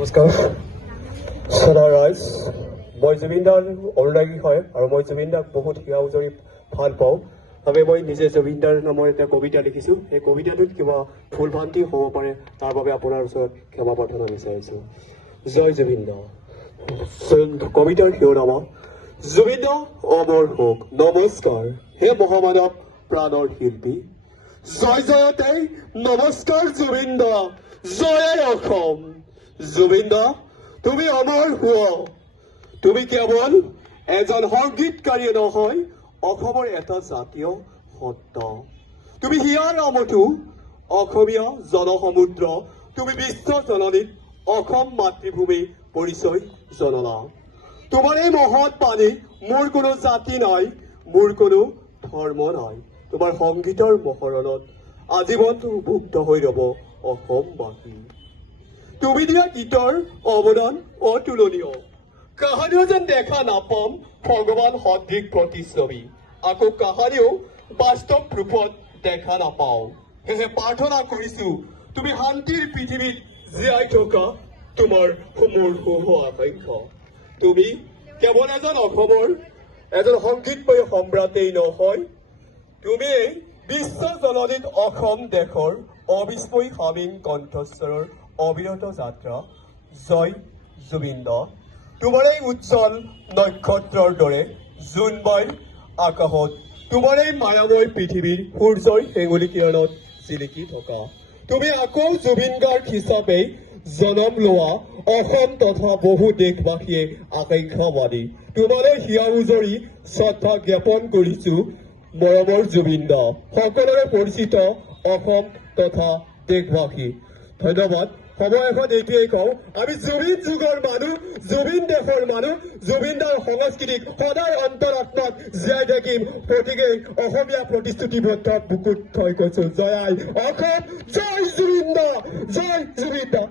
নমস্কাৰ সদা ৰাইজ মই জুবিন দাৰ অনুৰাগী হয় আৰু মই জুবিন দাক বহুত হিয়া উজৰি ভাল পাওঁ বাবে মই নিজে জুবিন দাৰ নামৰ এটা কবিতা লিখিছোঁ এই কবিতাটোত কিবা ভুল ভ্ৰান্তি হ'ব পাৰে তাৰ বাবে আপোনাৰ ওচৰত ক্ষমা প্ৰাৰ্থনা বিচাৰিছোঁ জয় জুবিন দা কবিতাৰ শিৰোনামা জুবিন দা অমৰ হোক নমস্কাৰ হে মহামানৱ প্ৰাণৰ শিল্পী জয় জয়তে নমস্কাৰ জুবিন দা জয় অসম জুবিন দা তুমি অমৰ হোৱা তুমি কেৱল এজন সংগীতকাৰীয়ে নহয় অসমৰ এটা জাতীয় সত্তা তুমি হিয়াৰ নামতো অসমীয়া জনসমুদ্ৰ তুমি বিশ্ব জননীত অসম মাতৃভূমি পৰিচয় জনলা তোমাৰ এই মহৎ বাণী মোৰ কোনো জাতি নাই মোৰ কোনো ধৰ্ম নাই তোমাৰ সংগীতৰ মহৰণত আজীৱন মুগ্ধ হৈ ৰব অসমবাসী তুমি দিয়া গীতৰ অৱদান অতুলনীয় কাহানিও যেন দেখা নাপাম ভগৱান সদৃশ প্ৰতিচ্ছবি আকৌ কাহানিও বাস্তৱ ৰূপত দেখা নাপাওঁ সেয়ে প্ৰাৰ্থনা কৰিছো তুমি শান্তিৰ পৃথিৱীত জীয়াই থকা তোমাৰ সমূহ আকাংক্ষা তুমি কেৱল এজন অসমৰ এজন সংগীতময় সম্ৰাটেই নহয় তুমি বিশ্ব জননীত অসম দেশৰ অবিস্ময় শামীন কণ্ঠস্বৰৰ অবিৰত যাত্ৰা জয় জুবিন দা তোমাৰ এই উজ্জ্বল নক্ষত্ৰৰ দৰে জোনবাই আকাশত তোমাৰ এই মায়াময় পৃথিৱীৰ সূৰ্যৰ হেঙুলি কিৰণত জিলিকি থকা তুমি আকৌ জুবিন গাৰ্গ হিচাপে জনম লোৱা অসম তথা বহু দেশবাসীয়ে আকাংক্ষাবাদী তোমালৈ হিয়া উজৰি শ্ৰদ্ধা জ্ঞাপন কৰিছো মৰমৰ জুবিন দা সকলোৰে পৰিচিত অসম তথা দেশবাসী ধন্যবাদ সময় এখন এইটোৱেই কওঁ আমি জুবিন যুগৰ মানুহ জুবিন দেশৰ মানুহ জুবিন দাৰ সংস্কৃতিক সদায় অন্তৰাত্মাত জীয়াই থাকিম গতিকে অসমীয়া প্ৰতিশ্ৰুতিবদ্ধ বুকুত থৈ কৈছো জয় আই অসম জয় জুবিন দা